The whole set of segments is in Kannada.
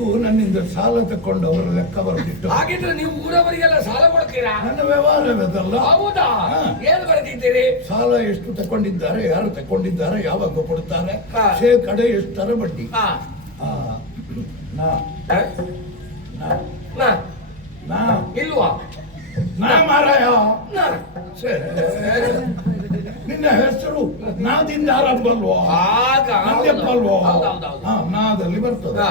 ಇದು ನನ್ನಿಂದ ಸಾಲ ತಕೊಂಡವರ ಲೆಕ್ಕ ಬರೆದಿಟ್ಟು. ಹಾಗಿದ್ರೆ ನೀವು ಊರವರಿಗೆಲ್ಲ ಸಾಲ ಕೊಡ್ತೀರಾ? ನನ್ನ ವ್ಯವಹಾರವೆದಲ್ಲ. ಹೌದಾ? ಏನು ಬರೆದಿದ್ದೀರಿ? ಸಾಲ ಎಷ್ಟು ತಕೊಂಡಿದ್ದಾರೆ, ಯಾರು ತಕೊಂಡಿದ್ದಾರೆ, ಯಾವಾಗ ಕೊಡ್ತಾರೆ, ಶೇಕಡ ಎಷ್ಟರ ಬಡ್ಡಿ. ಇಲ್ವಾ? ಮಾರಾಯ ನಿನ್ನ ಹೆಸರು ನಾದಿಂದ ಆರಂಭಲ್ವೋ? ನಂದ್ಯಪ್ಪಲ್ವೋ? ನಾದಲ್ಲಿ ಬರ್ತದೆ.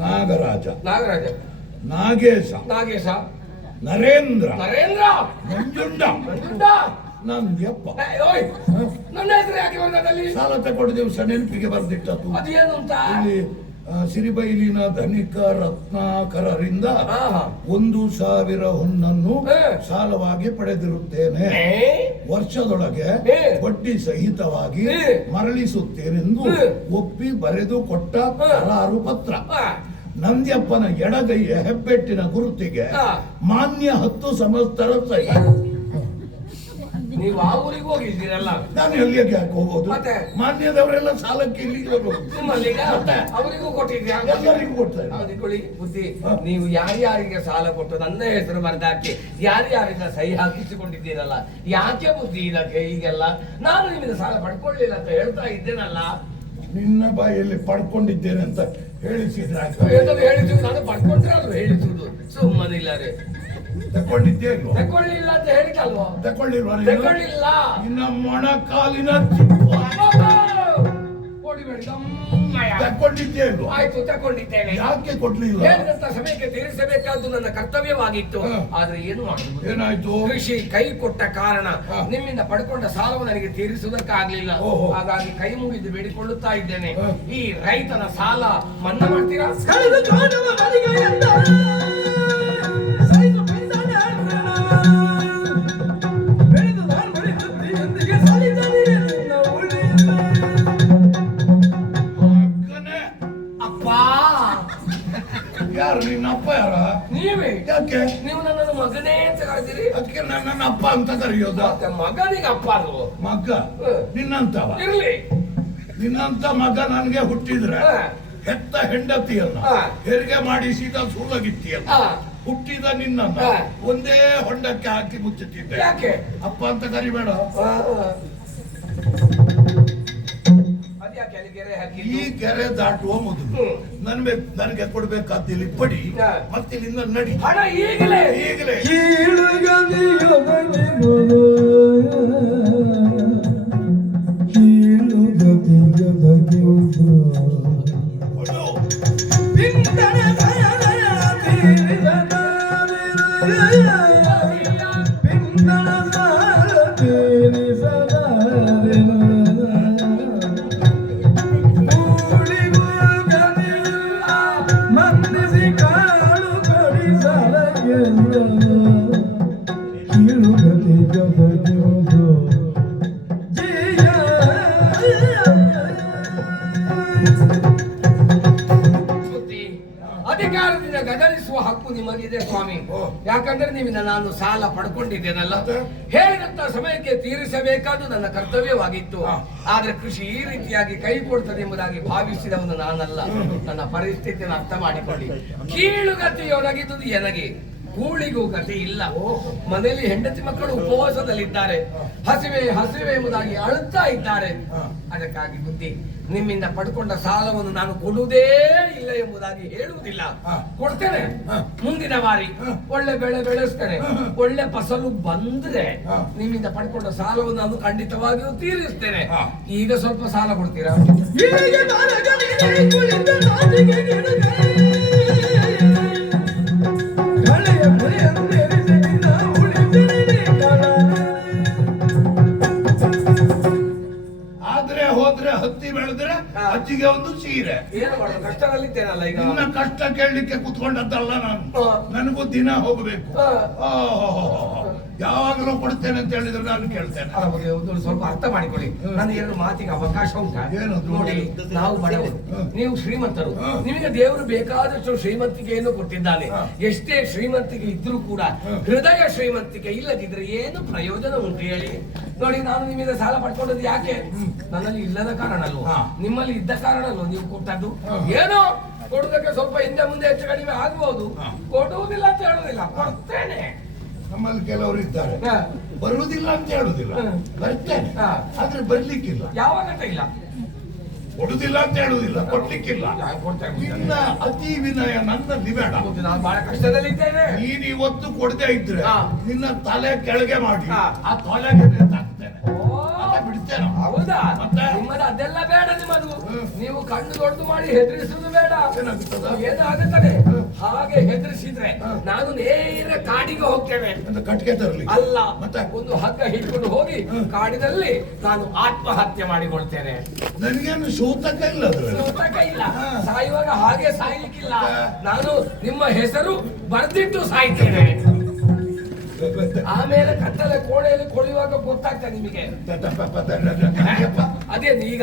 ನಾಗರಾಜ, ನಾಗೇಶ, ನರೇಂದ್ರ, ನಂಜುಂಡ, ನಂದ್ಯಪ್ಪ. ನನ್ನ ಹೆಸರು ಯಾಕೆ ಬಂದಲ್ಲಿ? ಸಾಲ ತಗೊಂಡ ದಿವಸ ನೆನಪಿಗೆ ಬರ್ದಿಟ್ಟದ್ದು. ಅದೇನು ಅಂತ? ಇಲ್ಲಿ ಸಿರಿಬೈಲಿನ ಧನಿಕ ರತ್ನಾಕರರಿಂದ 1,000 ಹೊನ್ನನ್ನು ಸಾಲವಾಗಿ ಪಡೆದಿರುತ್ತೇನೆ. ವರ್ಷದೊಳಗೆ ಬಡ್ಡಿ ಸಹಿತವಾಗಿ ಮರಳಿಸುತ್ತೇನೆಂದು ಒಪ್ಪಿ ಬರೆದು ಕೊಟ್ಟ ಕರಾರು ಪತ್ರ. ನಂದ್ಯಪ್ಪನ ಎಡಗೈಯ ಹೆಬ್ಬೆಟ್ಟಿನ ಗುರುತಿಗೆ ಮಾನ್ಯ 10 ಸಂವತ್ಸರ ಸಹಿ. ನೀವು ಆ ಊರಿಗೆ ಹೋಗಿದ್ದೀರಲ್ಲ? ನಾನು ಎಲ್ಲಿಗೆ ಯಾಕೆ ಹೋಗೋದು? ಮಾನ್ಯದವರೆಲ್ಲ ಸಾಲಕ್ಕೆ ಇಲ್ಲಿಗೆ ಅವರಿಗೂ ಕೊಟ್ಟಿದ್ಯಾ? ಎಲ್ಲರಿಗೂ ಕೊಡ್ತಾರೆ. ಬುದ್ಧಿ, ನೀವು ಯಾರ್ಯಾರಿಗೆ ಸಾಲ ಕೊಟ್ಟು ನನ್ನ ಹೆಸರು ಬರೆದಾಕಿ ಯಾರ್ಯಾರಿಂದ ಸಹಿ ಹಾಕಿಸಿಕೊಂಡಿದ್ದೀರಲ್ಲ, ಯಾಕೆ ಬುದ್ಧಿ ಇದಕ್ಕೆ ಈಗೆಲ್ಲ? ನಾನು ನಿಮ್ಮಿಂದ ಸಾಲ ಪಡ್ಕೊಳ್ಳಿಲ್ಲ ಅಂತ ಹೇಳ್ತಾ ಇದ್ದೇನಲ್ಲ. ನಿನ್ನ ಬಾಯಲ್ಲಿ ಪಡ್ಕೊಂಡಿದ್ದೇನೆ ಅಂತ ಹೇಳಿಸಿದ್ರೆ ಹೇಳಿಸುದು ನಾನು ಪಡ್ಕೊಂಡ್ರೆ ಅಲ್ವ ಹೇಳಿಸುದು? ಸುಮ್ಮನಿಲ್ಲರೆ ತಕೊಂಡಿದ್ದೇ ತಕೊಳ್ಳಿಲ್ಲ ಅಂತ ಹೇಳಿಕಲ್ವ? ತಕೊಳ್ಳಿಲ್ಲ. ಇನ್ನ ಮೊಣಕಾಲಿನ ತಕೊಂಡಿದ್ದೇ ಇಲ್ವಾ? ಆಯ್ತು, ತಕೊಂಡಿದ್ದೇನೆ. ಯಾಕೆ ಕೊಡ್ಲಿಲ್ಲ? ಹೇಳಿದಂತ ಸಮಯಕ್ಕೆ ತೀರಿಸಬೇಕಾದ್ದು ನನ್ನ ಕರ್ತವ್ಯವಾಗಿತ್ತು. ಆದ್ರೆ ಏನು ಮಾಡುದು? ಏನಾಯ್ತು? ಕೃಷಿ ಕೈ ಕೊಟ್ಟ ಕಾರಣ ನಿಮ್ಮಿಂದ ಪಡ್ಕೊಂಡ ಸಾಲವು ನನಗೆ ತೀರಿಸುವುದಕ್ಕಾಗ್ಲಿಲ್ಲ. ಹಾಗಾಗಿ ಕೈ ಮುಗಿದು ಬೇಡಿಕೊಳ್ಳುತ್ತಾ ಇದ್ದೇನೆ, ಈ ರೈತನ ಸಾಲ ಮನ್ನಾ ಮಾಡ್ತೀರಾ? ಯಾರು ನಿನ್ನ ಅಪ್ಪ? ಯಾರ ನೀವೇ? ಯಾಕೆ ನೀವು ನನ್ನನ್ನು ಮಗನೇ ಅಂತ ಕರೆದಿರಿ? ಅದಕ್ಕೆ ನನ್ನ ಅಪ್ಪ ಅಂತ ಕರೆಯೋದು. ಮಗನಿಗೆ ಅಪ್ಪ ಅಲ್ವೋ? ಮಗ ನಿನ್ನಂತವ ಇರ್ಲಿ. ನಿನ್ನಂತ ಮಗ ನನ್ಗೆ ಹುಟ್ಟಿದ್ರೆ ಹೆತ್ತ ಹೆಂಡತಿಯನ್ನ ಹೆರಿಗೆ ಮಾಡಿಸಿದ ಸೂಲಗಿತ್ತಿಯಲ್ಲ ಹುಟ್ಟಿದ ನಿನ್ನನ್ನ ಒಂದೇ ಹೊಂಡಕ್ಕೆ ಹಾಕಿ ಮುಚ್ಚುತ್ತಿದ್ದೆ. ಯಾಕೆ ಅಪ್ಪ ಅಂತ ಕರಿಬೇಡ. ಈ ಕೆರೆ ದಾಟುವ ಮೊದಲು ನನಗೆ ಕೊಡ್ಬೇಕಾದ ಪಡಿ ಮತ್ತೆ ಇಲ್ಲಿಂದ ನಡಿ. ಹಣ ಈಗಲೇ ಅಧಿಕಾರದಿಂದ ಗದರಿಸುವ ಹಕ್ಕು ನಿಮಗಿದೆ ಸ್ವಾಮಿ. ಯಾಕಂದ್ರೆ ನೀವಿನ ನಾನು ಸಾಲ ಪಡ್ಕೊಂಡಿದ್ದೇನಲ್ಲ, ಹೇಳಿದಂತ ಸಮಯಕ್ಕೆ ತೀರಿಸಬೇಕಾದ್ದು ನನ್ನ ಕರ್ತವ್ಯವಾಗಿತ್ತು. ಆದ್ರೆ ಕೃಷಿ ಈ ರೀತಿಯಾಗಿ ಕೈ ಕೊಡ್ತದೆ ಎಂಬುದಾಗಿ ಭಾವಿಸಿದವನು ನಾನಲ್ಲ. ನನ್ನ ಪರಿಸ್ಥಿತಿಯನ್ನು ಅರ್ಥ ಮಾಡಿಕೊಳ್ಳಿ. ಕೀಳುಗತಿಯೊಳಗಿದುದು ಎನಗೆ, ಕೂಳಿಗೂ ಗತಿ ಇಲ್ಲ. ಮನೆಯಲ್ಲಿ ಹೆಂಡತಿ ಮಕ್ಕಳು ಉಪವಾಸದಲ್ಲಿದ್ದಾರೆ, ಹಸಿವೆ ಹಸಿವೆ ಎಂಬುದಾಗಿ ಅಳುತ್ತಾ ಇದ್ದಾರೆ. ಅದಕ್ಕಾಗಿ ಬುದ್ಧಿ, ನಿಮ್ಮಿಂದ ಪಡ್ಕೊಂಡ ಸಾಲವನ್ನು ನಾನು ಕೊಡುವುದೇ ಇಲ್ಲ ಎಂಬುದಾಗಿ ಹೇಳುವುದಿಲ್ಲ. ಕೊಡ್ತೇನೆ ಮುಂದಿನ ಬಾರಿ. ಒಳ್ಳೆ ಬೆಳೆ ಬೆಳೆಸ್ತೇನೆ, ಒಳ್ಳೆ ಫಸಲು ಬಂದ್ರೆ ನಿಮ್ಮಿಂದ ಪಡ್ಕೊಂಡ ಸಾಲವನ್ನು ನಾನು ಖಂಡಿತವಾಗಿಯೂ ತೀರಿಸ್ತೇನೆ. ಈಗ ಸ್ವಲ್ಪ ಸಾಲ ಕೊಡ್ತೀರಾ? ಹೋದ್ರೆ ಹತ್ತಿ ಬೆಳೆದ್ರೆ ಅಜ್ಜಿಗೆ ಒಂದು ಸೀರೆ. ಏನು ಮಾಡೋದು, ಕಷ್ಟದಲ್ಲಿದ್ದೇನಲ್ಲ ಈಗ. ನಿನ್ನ ಕಷ್ಟ ಕೇಳಲಿಕ್ಕೆ ಕುತ್ಕೊಂಡದ್ದಲ್ಲ ನಾನು. ನನಗೂ ದಿನ ಹೋಗ್ಬೇಕು. ಯಾವಾಗಲೂ ಕೊಡ್ತೇನೆ ಅಂತ ಹೇಳಿದ್ರೆ ನಾನು ಕೇಳ್ತೇನೆ. ಸ್ವಲ್ಪ ಅರ್ಥ ಮಾಡಿಕೊಳ್ಳಿ. ನನ್ನ 2 ಮಾತಿಗೆ ಅವಕಾಶ ಉಂಟಾ? ನೋಡಿ, ನಾವು ಬಡವರು, ನೀವು ಶ್ರೀಮಂತರು. ನಿಮಗೆ ದೇವರು ಬೇಕಾದಷ್ಟು ಶ್ರೀಮಂತಿಕೆಯನ್ನು ಕೊಟ್ಟಿದ್ದಾನೆ. ಎಷ್ಟೇ ಶ್ರೀಮಂತಿಕೆ ಇದ್ರೂ ಕೂಡ ಹೃದಯ ಶ್ರೀಮಂತಿಕೆ ಇಲ್ಲದಿದ್ರೆ ಏನು ಪ್ರಯೋಜನ ಉಂಟು ಹೇಳಿ? ನೋಡಿ, ನಾನು ನಿಮ್ಮಿಂದ ಸಾಲ ಪಡ್ಕೊಂಡದ್ದು ಯಾಕೆ? ನನ್ನಲ್ಲಿ ಇಲ್ಲದ ಕಾರಣ ಅಲ್ವೋ, ನಿಮ್ಮಲ್ಲಿ ಇದ್ದ ಕಾರಣ ಅಲ್ವೋ ನೀವು ಕೊಟ್ಟದ್ದು? ಏನೋ ಕೊಡುದಕ್ಕೆ ಸ್ವಲ್ಪ ಹಿಂದೆ ಮುಂದೆ ಹೆಚ್ಚು ಕಡಿಮೆ ಆಗ್ಬಹುದು. ಕೊಡುವುದಿಲ್ಲ ಅಂತ ಹೇಳುದಿಲ್ಲ, ಕೊಡ್ತೇನೆ. ನಮ್ಮಲ್ಲಿ ಕೆಲವರು ಇದ್ದಾರೆ ಬರುವುದಿಲ್ಲ ಅಂತ ಹೇಳುದಿಲ್ಲ, ಬರ್ತೇನೆ ಆದ್ರೆ ಬರ್ಲಿಕ್ಕಿಲ್ಲ. ಯಾವಾಗಂತ ಇಲ್ಲ, ಕೊಡುದಿಲ್ಲ ಅಂತ ಹೇಳುದಿಲ್ಲ, ಕೊಡ್ಲಿಕ್ಕಿಲ್ಲ. ನಿನ್ನ ಅತಿ ವಿನಯ ನನ್ನಲ್ಲಿ ಬೇಡ. ನಾನು ಬಹಳ ಕಷ್ಟದಲ್ಲಿದ್ದೇನೆ. ನೀನು ಇವತ್ತು ಕೊಡದೆ ಇದ್ರೆ ನಿನ್ನ ತಲೆ ಕೆಳಗೆ ಮಾಡಿ ಆ ತಲೆಗೆ ನೇತಾಕ್ತೇನೆ, ಬಿಡ್ತೇನೆ. ಹೌದಾ? ನಿಮ್ಮದು ಅದೆಲ್ಲ ಬೇಡ. ನಿಮ್ಮದು ನೀವು ಕಣ್ಣು ದೊಡ್ಡದು ಮಾಡಿ ಹೆದರಿಸುದು ಬೇಡ. ಏನಾಗುತ್ತದೆ ಹಾಗೆ ಹೆದರಿಸಿದ್ರೆ ನಾನು ನೇರ ಕಾಡಿಗೆ ಹೋಗ್ತೇನೆ. ಕಟ್ಗೆ ತರಲಿ ಅಲ್ಲ, ಮತ್ತೆ ಒಂದು ಹಗ್ಗ ಹಿಡ್ಕೊಂಡು ಹೋಗಿ ಕಾಡಿನಲ್ಲಿ ನಾನು ಆತ್ಮಹತ್ಯೆ ಮಾಡಿಕೊಳ್ತೇನೆ. ನನಗೇನು ಸೂತಕ ಇಲ್ಲ, ಸೂತಕ ಇಲ್ಲ. ಸಾಯುವಾಗ ಹಾಗೆ ಸಾಯ್ಲಿಕ್ಕಿಲ್ಲ. ನಾನು ನಿಮ್ಮ ಹೆಸರು ಬರ್ದಿಟ್ಟು ಸಾಯ್ತೇನೆ. ಆಮೇಲೆ ಕತ್ತಲೆ ಕೋಣೆಯಲ್ಲಿ ಕೊಳೆಯುವಾಗ ಗೊತ್ತಾಗ್ತದೆ ನಿಮಗೆ. ಅದೇ ಈಗ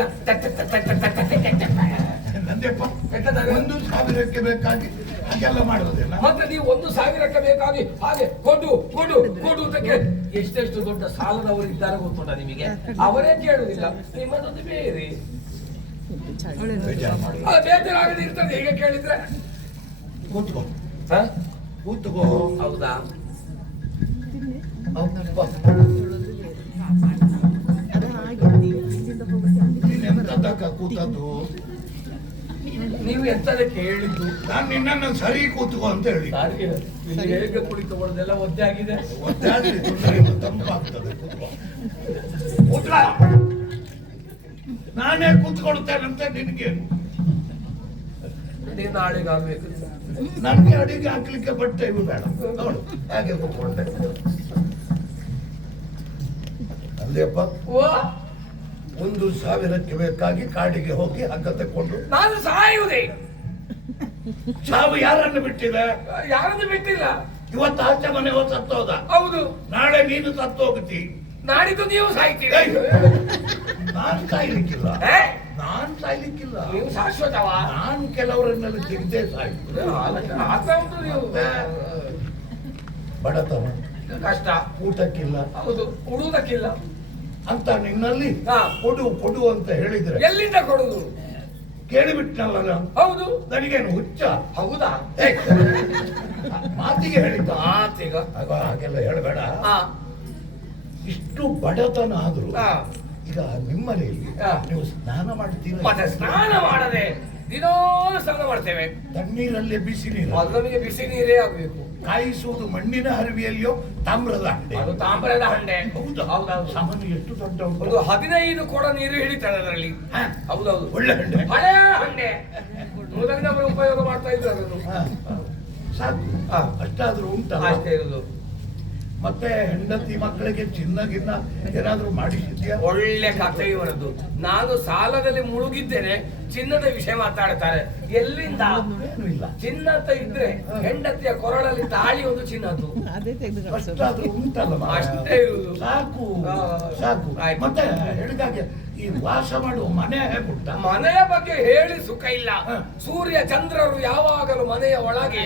ನಂದೆಪ್ಪ 1,000ಕ್ಕೆ ಬೇಕಾಗಿ ಹಾಗೆಲ್ಲ ಮಾಡೋದಿಲ್ಲ. ಮತ್ತೆ ನೀವು 1,000ಕ್ಕೆ ಬೇಕಾಗಿ ಹಾಗೆ ಕೊಡು ಕೊಡು ಕೊಡು ಅಂತ ಎಷ್ಟೆಷ್ಟು ದೊಡ್ಡ ಸಾಲದವರು ಇದ್ದಾರೆ ಗೊತ್ತುಂಟ ನಿಮಗೆ. ಅವರೇ ಕೇಳುದಿಲ್ಲ, ನಿಮ್ಮದೊಂದು ಬೇರೆ ಬೇಜಾರಾಗದೆ ಇರ್ತದೆ. ಈಗ ಕೇಳಿದ್ರೆ ಕೂತ್ಕೋ ಕೂತ್ಕೋ. ಹೌದಾ? ಎಂತದಕ್ಕ ಕೂತದ್ದು? ನೀವು ಎಂತದಕ್ಕೆ ಹೇಳಿದ್ದು? ನಾನು ನಿನ್ನನ್ನು ಸರಿ ಕೂತ್ಕೋ ಅಂತ ಹೇಳಿ. ಹೇಗೆ ಕುಳಿತುಕೊಳ್ಳೋದೆಲ್ಲ ಒದ್ದೆ ಆಗಿದೆ. ಒದ್ದೆ ಆದ್ರೆ ತಂಪಾಗ್ತದೆ. ಕೂತ್ಕೋ. ನಾನೇ ಕೂತ್ಕೊಳ್ತೇನಂತೆ ನಿನ್ಗೇನು? ನೀನು ನಾಳೆಗಾಗ್ಬೇಕು. ನನ್ಗೆ ಅಡಿಗೆ ಹಾಕ್ಲಿಕ್ಕೆ ಬಟ್ಟೆ ಇವು ಬೇಡ. ನೋಡು ಹಾಗೆ ಕೂತ್ಕೊಳ್ತೆ. ಅಲ್ಲೇಪ್ಪ 1,000ಕ್ಕೆ ಬೇಕಾಗಿ ಕಾಡಿಗೆ ಹೋಗಿ ಹಗ್ಗ ತಕೊಂಡು ನಾನು ಸಾಯುವುದೇ. ಸಾವು ಯಾರನ್ನು ಬಿಟ್ಟಿದೆ? ಯಾರನ್ನು ಬಿಟ್ಟಿಲ್ಲ. ಇವತ್ತು ಆಚೆ ಮನೆ ಹೋಗಿ ಸತ್ತೋದ. ಹೌದು. ನಾಳೆ ನೀನು ಸತ್ತೋಗ್ತಿ, ನಾಡಿದ್ದು ನೀವು ಸಾಯ್ತೀರಿ. ನಾನ್ ಸಾಯ್ಲಿಕ್ಕಿಲ್ಲ, ನಾನ್ ಸಾಯ್ಲಿಕ್ಕಿಲ್ಲ. ನೀವು ಶಾಶ್ವತವ. ನಾನು ಕೆಲವರನ್ನೆಲ್ಲ ತೆಗೆದೇ ಸಾಯ್ತು. ಬಡತನ, ಕಷ್ಟ, ಊಟಕ್ಕಿಲ್ಲ, ಹೌದು, ಉಡುವುದಕ್ಕಿಲ್ಲ ಅಂತ ನಿನ್ನಲ್ಲಿ ಕೊಡು ಕೊಡು ಅಂತ ಹೇಳಿದ್ರೆ ಎಲ್ಲಿಂದ ಕೊಡುದು? ಕೇಳಿಬಿಟ್ನಲ್ಲ ನಾನು. ಹೌದು. ನನಗೇನು ಹುಚ್ಚ? ಹೌದಾ? ಮಾತಿಗೆ ಹೇಳಿದ್ದ. ಮಾತಿಗ ಹಾಗೆಲ್ಲ ಹೇಳಬೇಡ. ಇಷ್ಟು ಬಡತನ ಆದ್ರೂ ಈಗ ನಿಮ್ಮನೆಯಲ್ಲಿ ನೀವು ಸ್ನಾನ ಮಾಡ್ತೀವಿ. ಮತ್ತೆ ಸ್ನಾನ ಮಾಡದೆ ದಿನೋ ಸ್ನಾನ ಮಾಡ್ತೇವೆ. ತಣ್ಣೀರಲ್ಲೇ ಬಿಸಿ ನೀರು. ನಮಗೆ ಬಿಸಿ ನೀರೇ ಆಗ್ಬೇಕು. ಕಾಯಿಸುವುದು ಮಣ್ಣಿನ ಹರಿವೆಯಲ್ಲಿಯೋ ತಾಮ್ರದ ಹಂಡೆ? ಅದು ತಾಮ್ರದ ಹಂಡೆ. ಹೌದು. ಹೌದೌದು. ಸಾಮಾನ್ಯ ಎಷ್ಟು ದೊಡ್ಡ ಒಂದು 15 ಕೊಡ ನೀರು ಹಿಡಿತಾರೆ ಅದರಲ್ಲಿ. ಹೌದೌದು. ಒಳ್ಳೆ ಹಂಡೆ, ಹಳೆ ಹಂಡೆ. ಮೊದಲಿನವರು ಉಪಯೋಗ ಮಾಡ್ತಾ ಇದ್ರು ಅದನ್ನು. ಸಾಕು, ಅಷ್ಟಾದ್ರೂ ಉಂಟಲ್ಲ. ಅಷ್ಟೇ ಇರುದು. ಮತ್ತೆ ಹೆಂಡತಿ ಮಕ್ಕಳಿಗೆ ಚಿನ್ನ ಗಿನ್ನ ಏನಾದ್ರೂ ಮಾಡಿಸಿದ್ಯಾ? ಒಳ್ಳೆ ಕಥೆ ಇವರದ್ದು. ನಾನು ಸಾಲದಲ್ಲಿ ಮುಳುಗಿದ್ದೇನೆ, ಚಿನ್ನದ ವಿಷಯ ಮಾತಾಡ್ತಾರೆ. ಎಲ್ಲಿಂದ? ಇಲ್ಲ. ಚಿನ್ನ ಅಂತ ಇದ್ರೆ ಹೆಂಡತಿಯ ಕೊರಳಲ್ಲಿ ತಾಳಿ ಒಂದು ಚಿನ್ನದ್ದು. ಅಷ್ಟಾದ್ರೂ ಉಂಟಲ್ಲ. ಅಷ್ಟೇ ಇರುವುದು. ಸಾಕು ಸಾಕು. ಮತ್ತೆ ಹೇಳಿದಾಗೆ ಈ ವಾಸ ಮಾಡುವ ಮನೆ ಹೇಗುಂಟ? ಮನೆಯ ಬಗ್ಗೆ ಹೇಳಿ ಸುಖ ಇಲ್ಲ. ಸೂರ್ಯ ಚಂದ್ರರು ಯಾವಾಗಲೂ ಮನೆಯ ಒಳಗೆ.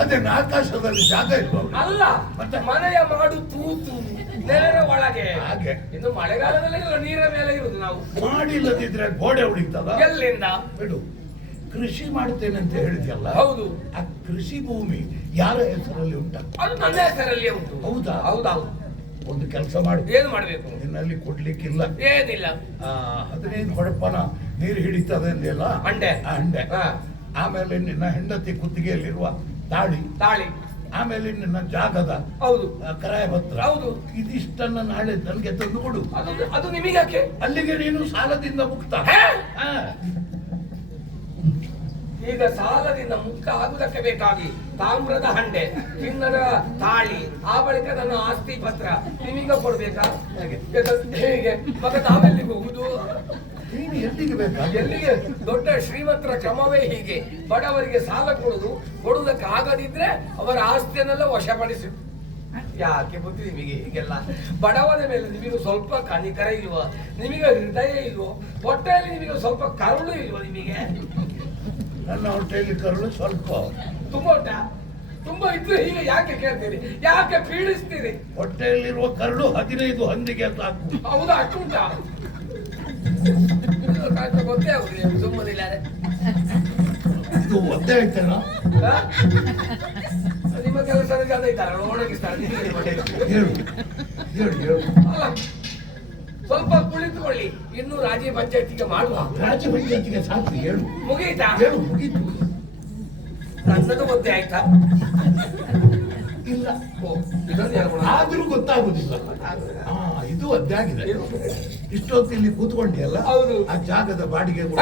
ಅದೇ ಆಕಾಶದಲ್ಲಿ ಜಾಗ ಇಲ್ವ? ಅಲ್ಲ, ಮತ್ತೆ ಮನೆಯ ಮಾಡು ತೂತು ನೇರ ಒಳಗೆ. ಹಾಗೆ ಇನ್ನು ಮಳೆಗಾಲದಲ್ಲಿ ನೀರ ಮೇಲೆ ಇರುದು. ನಾವು ಮಾಡಿಲ್ಲದಿದ್ರೆ ಗೋಡೆ ಉಳಿತದ? ಎಲ್ಲಿಂದ? ಬಿಡು. ಕೃಷಿ ಮಾಡ್ತೇನೆ ಅಂತ ಹೇಳಿದ್ಯಲ್ಲ? ಹೌದು. ಆ ಕೃಷಿ ಭೂಮಿ ಯಾರ ಹೆಸರಲ್ಲಿ ಉಂಟ? ಅದು ನನ್ನ ಹೆಸರಲ್ಲಿಯೇ ಉಂಟು. ಹೌದಾ? ಹೌದೌದು. ಒಂದು ಕೆಲಸ ಮಾಡು. ಏನು ಮಾಡ್ಬೇಕು? ನಿನ್ನಲ್ಲಿ ಕೊಡ್ಲಿಕ್ಕಿಲ್ಲ. ಏನಿಲ್ಲ. 15 ಹೊಡಪನ ನೀರು ಹಿಡಿತದೆ ಅಂದೆಲ್ಲ ಹಂಡೆ. ಹಂಡೆ. ಆಮೇಲೆ ನಿನ್ನ ಹೆಂಡತಿ ಕುತ್ತಿಗೆಯಲ್ಲಿರುವ ತಾಳಿ ತಾಳಿ, ಆಮೇಲೆ ನಿನ್ನ ಜಾಗದ ಹೌದು ಕ್ರಯ ಪತ್ರ, ಹೌದು. ಇದಿಷ್ಟನ್ನ ನಾಳೆ ನನಗೆ ತಂದು ಕೊಡು. ಅದು ನಿಮಗಕ್ಕೆ? ಅಲ್ಲಿಗೆ ನೀನು ಸಾಲದಿಂದ ಮುಕ್ತ. ಈಗ ಸಾಲದಿಂದ ಮುಕ್ತ ಆಗುವುದಕ್ಕೆ ಬೇಕಾಗಿ ತಾಮ್ರದ ಹಂಡೆ, ಚಿನ್ನದ ತಾಳಿ, ಆ ಬಳಿಕ ನನ್ನ ಆಸ್ತಿ ಪತ್ರ ನಿಮಗ ಕೊಡ್ಬೇಕಾ? ಹೇಗೆ ಮತ್ತೆ ನಾವೆಲ್ಲಿಗೆ ಹೋಗುದು? ನೀನು ಎಲ್ಲಿಗೆ ಬೇಕಾ? ಎಲ್ಲಿಗೆ? ದೊಡ್ಡ ಶ್ರೀಮಂತರ ಕ್ರಮವೇ ಹೀಗೆ. ಬಡವರಿಗೆ ಸಾಲ ಕೊಡುವುದಕ್ಕೆ ಆಗದಿದ್ರೆ ಅವರ ಆಸ್ತಿಯನ್ನೆಲ್ಲ ವಶಪಡಿಸಿ. ಯಾಕೆ ಬುದ್ಧಿ ನಿಮಗೆ ಹೀಗೆಲ್ಲ? ಬಡವನ ಮೇಲೆ ನಿಮಗೆ ಸ್ವಲ್ಪ ಕನಿಕರ ಇಲ್ವ? ನಿಮಗೆ ಹೃದಯ ಇಲ್ವೋ? ಹೊಟ್ಟೆಯಲ್ಲಿ ನಿಮಗೆ ಸ್ವಲ್ಪ ಕರುಳು ಇಲ್ವ ನಿಮಗೆ? ನನ್ನ ಹೊಟ್ಟೆಯಲ್ಲಿ ಕರುಳು ಸ್ವಲ್ಪ ತುಂಬಾ ಉಂಟಾ? ತುಂಬಾ ಇದ್ರೆ ಹೀಗೆ ಯಾಕೆ ಕೇಳ್ತೀರಿ? ಯಾಕೆ ಪೀಡಿಸ್ತೀರಿ? ಹೊಟ್ಟೆಯಲ್ಲಿರುವ ಕರುಳು 15 ಹಂದಿಗೆ ಸಾಕು. ಹೌದಾ? ಅಷ್ಟು ಉಂಟಾ? ಗೊತ್ತೇ ಆಗುದಿಲ್ಲ ಸುಮ್ಮನಿಲ್ಲ. ಇದು ಒದ್ದೆ ಆಯ್ತೇನೋ. ಹಾ? ನಿಮ್ಮ ಕೆಲಸ ಜನ ಇದ್ದಾರೆ ಒಣಗಿಸ್ತಾರೆ. ಹೇಳು ಹೇಳು ಹೇಳು. ಅಲ್ಲ, ಸ್ವಲ್ಪ ಕುಳಿತುಕೊಳ್ಳಿ, ಇನ್ನು ರಾಜ್ಯ ಪಂಚಾಯತಿಗೆ ಮಾಡುವ. ರಾಜ್ಯ ಪಂಚಾಯತಿಗೆ ಸಾಕು, ಹೇಳು ಮುಗಿಯಿತಾ? ಹೇಳು, ಮುಗೀತು. ನನ್ನದು ಗೊತ್ತೇ ಆಯ್ತಾ? ಇಲ್ಲ, ಓ, ಇದೊಂದು ಹೇಳ್ಕೊಡ. ಆದ್ರೂ ಗೊತ್ತಾಗುದಿಲ್ಲ. ಇದು ಒದ್ದೆ ಆಗಿದೆ. ಇಷ್ಟೊತ್ತು ಇಲ್ಲಿ ಕೂತ್ಕೊಂಡಿಯಲ್ಲ, ಹೌದು. ಆ ಜಾಗದ ಬಾಡಿಗೆ ಕೊಡ.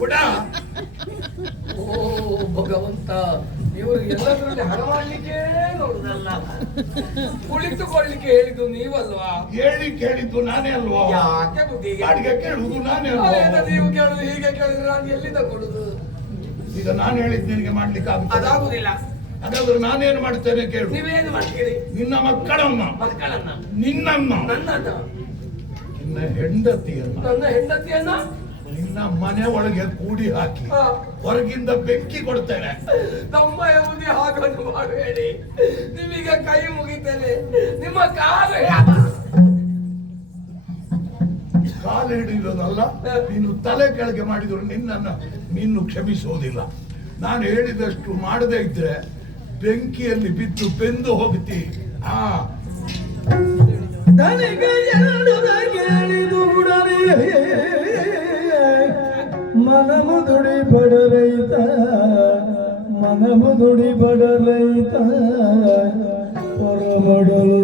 ಕೊಡ. ಓ ಭಗವಂತ, ಇವರು ಎಲ್ಲದರಲ್ಲಿ ಹಣ ಮಾಡ್ಲಿಕ್ಕೆ ನೋಡುದಲ್ಲ, ಕುಳಿತುಕೊಳ್ಳಿಕ್ಕೆ ಹೇಳಿದ್ದು ನೀವಲ್ವಾ? ಹೇಳಿ ಕೇಳಿದ್ದು ನಾನೇ ಅಲ್ವಾ? ಯಾಕೆ ಬುದ್ಧಿಗೆ? ಬಾಡಿಗೆ ಕೇಳುವುದು ನಾನೇ ಅಲ್ಲ, ಅಲ್ವಾ? ನೀವು ಕೇಳುದು ಹೀಗೆ ಕೇಳಿದ್ರೆ ನಾನು ಎಲ್ಲಿಂದ ಕೊಡುದು? ಈಗ ನಾನು ಹೇಳಿದ್ ನಿನಗೆ ಮಾಡ್ಲಿಕ್ಕೆ ಆಗುತ್ತದೆ? ಅದಾಗುದಿಲ್ಲ. ಹಾಗಾದ್ರೆ ನಾನೇನು ಮಾಡ್ತೇನೆ ಕೇಳು. ನೀವೇನು ಮಾಡ್ತೀರಿ? ನಿನ್ನ ಮಕ್ಕಳನ್ನ, ಮಕ್ಕಳನ್ನ, ನಿನ್ನನ್ನ, ನನ್ನನ್ನ, ನಿನ್ನ ಹೆಂಡತಿಯನ್ನ, ನನ್ನ ಹೆಂಡತಿಯನ್ನ ನಿನ್ನ ಮನೆ ಒಳಗೆ ಕೂಡಿ ಹಾಕಿ ಹಾ. ಹೊರಗಿಂದ ಬೆಂಕಿ ಕೊಡ್ತೇನೆ. ನಮ್ಮ ಬುದ್ಧಿ ಹಾಗನ್ನು ಮಾಡಬೇಡಿ, ನಿಮಗೆ ಕೈ ಮುಗಿತೇನೆ, ನಿಮ್ಮ ಕಾಲು ಕಾಲು ಹಿಡಿಯೋದಲ್ಲ, ನೀನು ತಲೆ ಕೆಳಗೆ ಮಾಡಿದ್ರು ನಿನ್ನನ್ನು ಕ್ಷಮಿಸುವುದಿಲ್ಲ. ನಾನು ಹೇಳಿದಷ್ಟು ಮಾಡದೇ ಇದ್ರೆ ಬೆಂಕಿಯಲ್ಲಿ ಬಿದ್ದು ಬೆಂದು ಹೋಗ್ತಿ. ಮನಮುದುಡಿ ಬಡರೈತ, ಮನಮುದುಡಿ ಬಡರೈತ ಹೊರಬಡಲು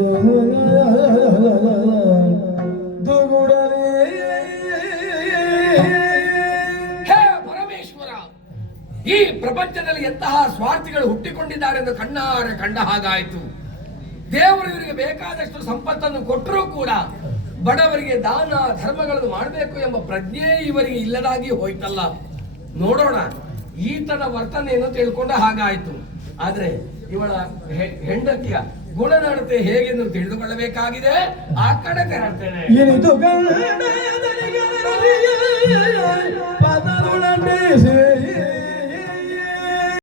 ದುಗುಡಲೇ. ಹೇ ಪರಮೇಶ್ವರ, ಈ ಪ್ರಪಂಚದಲ್ಲಿ ಎಂತಹ ಸ್ವಾರ್ಥಿಗಳು ಹುಟ್ಟಿಕೊಂಡಿದ್ದಾರೆ ಎಂದು ಕಣ್ಣಾರೆ ಕಂಡ ಹಾಗಾಯಿತು. ದೇವರು ಇವರಿಗೆ ಬೇಕಾದಷ್ಟು ಸಂಪತ್ತನ್ನು ಕೊಟ್ಟರೂ ಕೂಡ ಬಡವರಿಗೆ ದಾನ ಧರ್ಮಗಳನ್ನು ಮಾಡಬೇಕು ಎಂಬ ಪ್ರಜ್ಞೆ ಇವರಿಗೆ ಇಲ್ಲದಾಗಿ ಹೋಯ್ತಲ್ಲ. ನೋಡೋಣ, ಈತನ ವರ್ತನೆಯನ್ನು ತಿಳ್ಕೊಂಡ ಹಾಗಾಯಿತು. ಆದ್ರೆ ಇವಳ ಹೆಂಡತಿಯ ಗುಣನಡತೆ ಹೇಗೆಂದು ತಿಳಿದುಕೊಳ್ಳಬೇಕಾಗಿದೆ. ಆ ಕಡೆ ತೆರಳ್ತೇನೆ. ಇನಿತು ಗಂಡದನಿಗೆ